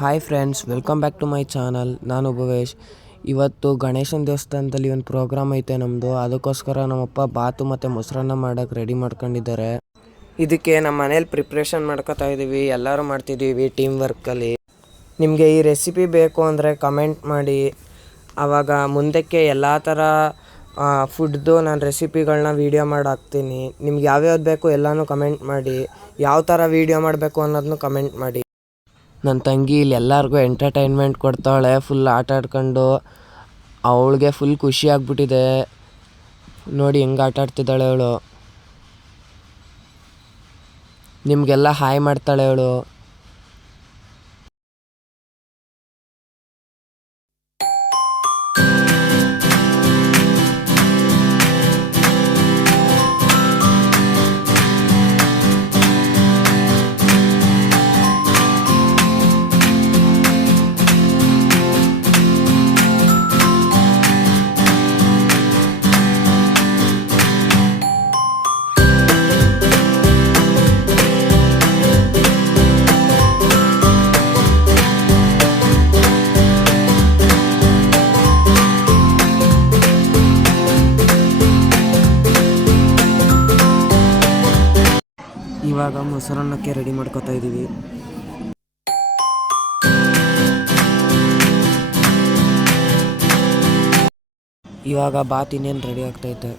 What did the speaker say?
Hi friends, welcome back to my channel. ನಾನು ಭವೇಶ್. ಇವತ್ತು ಗಣೇಶನ ದೇವಸ್ಥಾನದಲ್ಲಿ ಒಂದು ಪ್ರೋಗ್ರಾಮ್ ಐತೆ ನಮ್ಮದು. ಅದಕ್ಕೋಸ್ಕರ ನಮ್ಮಪ್ಪ ಬಾತು ಮತ್ತು ಮೊಸರನ್ನ ಮಾಡೋಕ್ಕೆ ರೆಡಿ ಮಾಡ್ಕೊಂಡಿದ್ದಾರೆ. ಇದಕ್ಕೆ ನಮ್ಮ ಮನೇಲಿ ಪ್ರಿಪ್ರೇಷನ್ ಮಾಡ್ಕೊತಾ ಇದ್ದೀವಿ, ಎಲ್ಲರೂ ಮಾಡ್ತಿದ್ದೀವಿ ಟೀಮ್ ವರ್ಕಲ್ಲಿ. ನಿಮಗೆ ಈ ರೆಸಿಪಿ ಬೇಕು ಅಂದರೆ ಕಮೆಂಟ್ ಮಾಡಿ. ಆವಾಗ ಮುಂದಕ್ಕೆ ಎಲ್ಲ ಥರ ಫುಡ್ದು ನಾನು ರೆಸಿಪಿಗಳನ್ನ ವೀಡಿಯೋ ಮಾಡಿ ಹಾಕ್ತೀನಿ. ನಿಮ್ಗೆ ಯಾವ್ಯಾವ್ದು ಬೇಕು ಎಲ್ಲನೂ ಕಮೆಂಟ್ ಮಾಡಿ. ಯಾವ ಥರ ವೀಡಿಯೋ ಮಾಡಬೇಕು ಅನ್ನೋದನ್ನು ಕಮೆಂಟ್ ಮಾಡಿ. ನನ್ನ ತಂಗಿ ಇಲ್ಲಿ ಎಲ್ಲರಿಗೂ ಎಂಟರ್ಟೈನ್ಮೆಂಟ್ ಕೊಡ್ತಾಳೆ, ಫುಲ್ ಆಟ ಆಡ್ಕೊಂಡು. ಅವಳಿಗೆ ಫುಲ್ ಖುಷಿ ಆಗ್ಬಿಟ್ಟಿದೆ. ನೋಡಿ ಹೆಂಗೆ ಆಟ ಆಡ್ತಿದ್ದಾಳೆ ಅವಳು. ನಿಮಗೆಲ್ಲ ಹಾಯ್ ಮಾಡ್ತಾಳೆ ಅವಳು. ಇವಾಗ ಮೊಸರನ್ನಕ್ಕೆ ರೆಡಿ ಮಾಡ್ಕೊತಾ ಇದ್ದೀವಿ. ಇವಾಗ ಬಾತ್ ಇನ್ನೇನು ರೆಡಿ ಆಗ್ತೈತೆ.